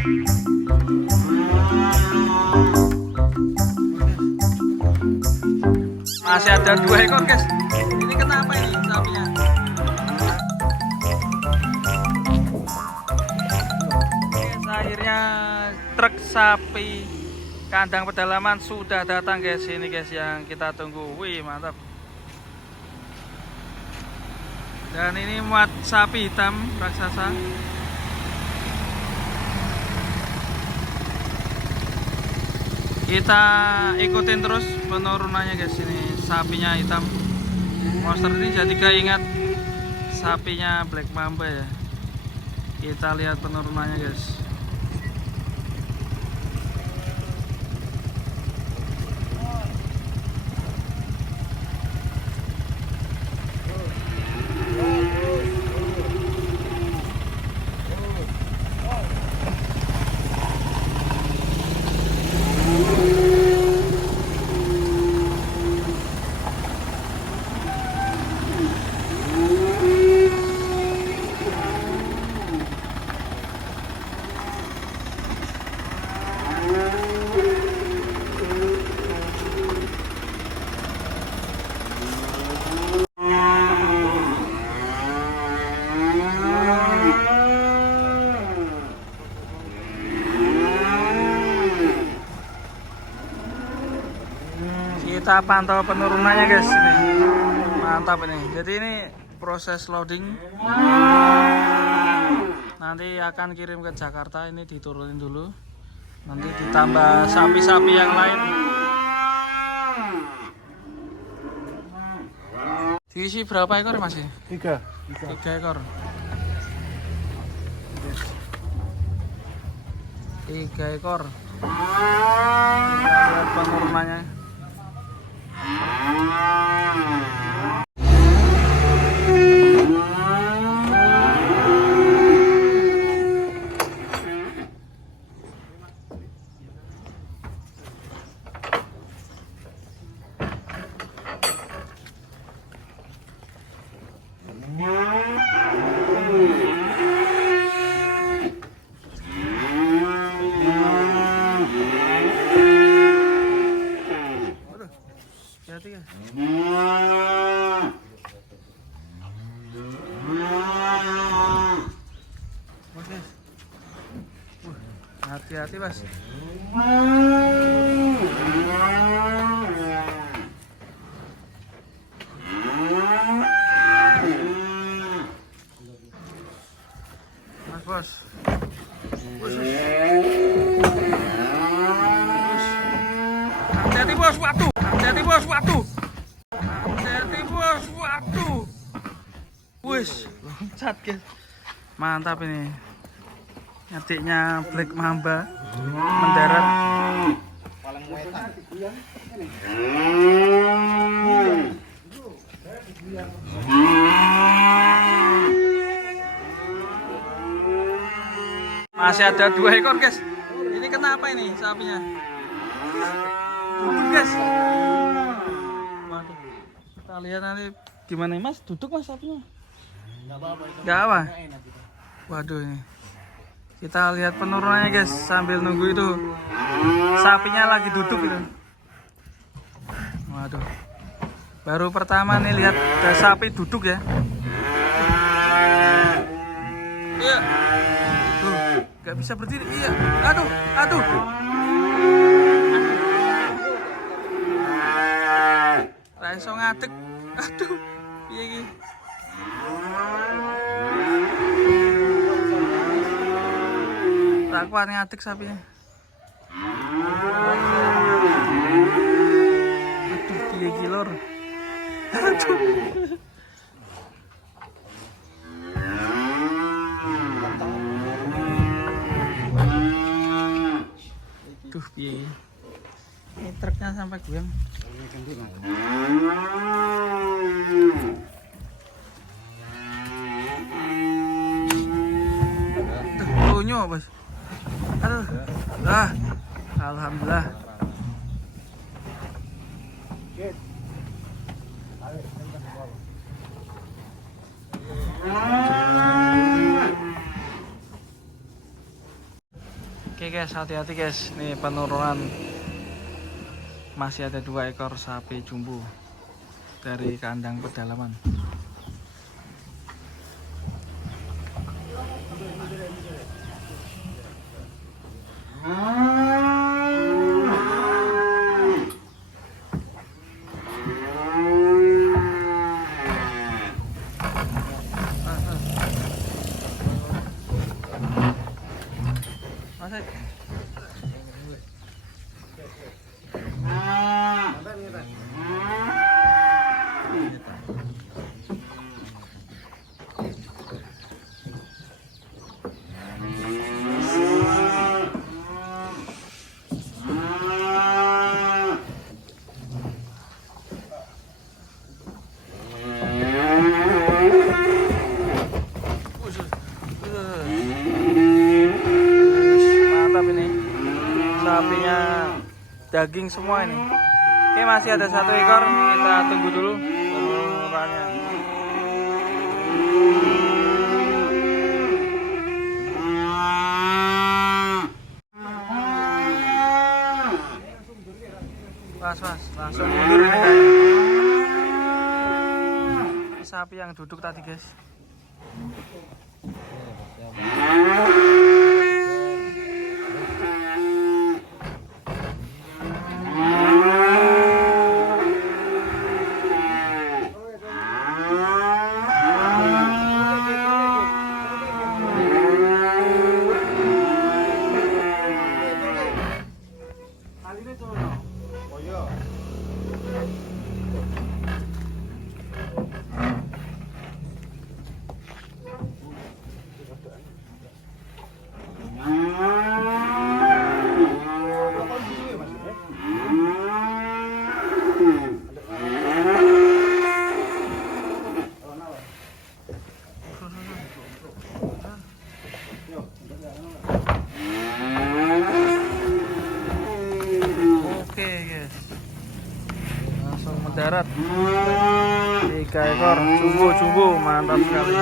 Masih ada 2 ekor guys. Ini kenapa ini sapinya? Guys, akhirnya truk sapi kandang pedalaman sudah datang guys. Ini guys yang kita tunggu. Wih mantap. Dan ini muat sapi hitam raksasa. Kita ikutin terus penurunannya guys. Ini sapinya hitam monster ini, jadi keingat sapinya black mamba ya. Kita lihat penurunannya guys. Kita pantau penurunannya guys, ini mantap ini. Jadi ini proses loading, nanti akan kirim ke Jakarta. Ini diturunin dulu, nanti ditambah sapi-sapi yang lain. Diisi berapa ekor mas? 3 ekor. 3 ekor. Kita lihat penurunannya. Hati-hati mas. Mas bos. Hati-hati bos, waktu. Hati-hati bos, waktu. Hati-hati bos, waktu. Wis, loncat guys. Mantap ini. Adiknya black mamba mendarat. Masih ada 2 ekor guys. Ini kenapa ini sapinya? Duduk guys. Waduh. Kita lihat nanti gimana mas? Duduk mas sapinya? Gak apa? Waduh ini. Kita lihat penurunannya guys sambil nunggu itu. Sapinya lagi duduk gitu. Waduh. Baru pertama nih lihat sapi duduk ya. Iya. Tuh, gak bisa berdiri. Iya. Aduh, aduh. Langsung ngadeg. Aduh. Piye iki? Tak kuat ngadeg sapinya. Aduh, piye iki lor. Aduh. Duh, piye. Ini truknya sampai goyang. Tuh, bos. Aduh. Ah. Alhamdulillah. Oke guys, hati-hati guys. Nih penurunan, masih ada 2 ekor sapi jumbo dari kandang pedalaman. Masih. Mantap ini. Sapinya daging semua ini. Oke, masih ada 1 ekor. Kita tunggu dulu penurunannya. Mas, langsung mundur ini kayaknya. Ini sapi yang duduk tadi guys. Mendarat 3 ekor jumbo, mantap sekali.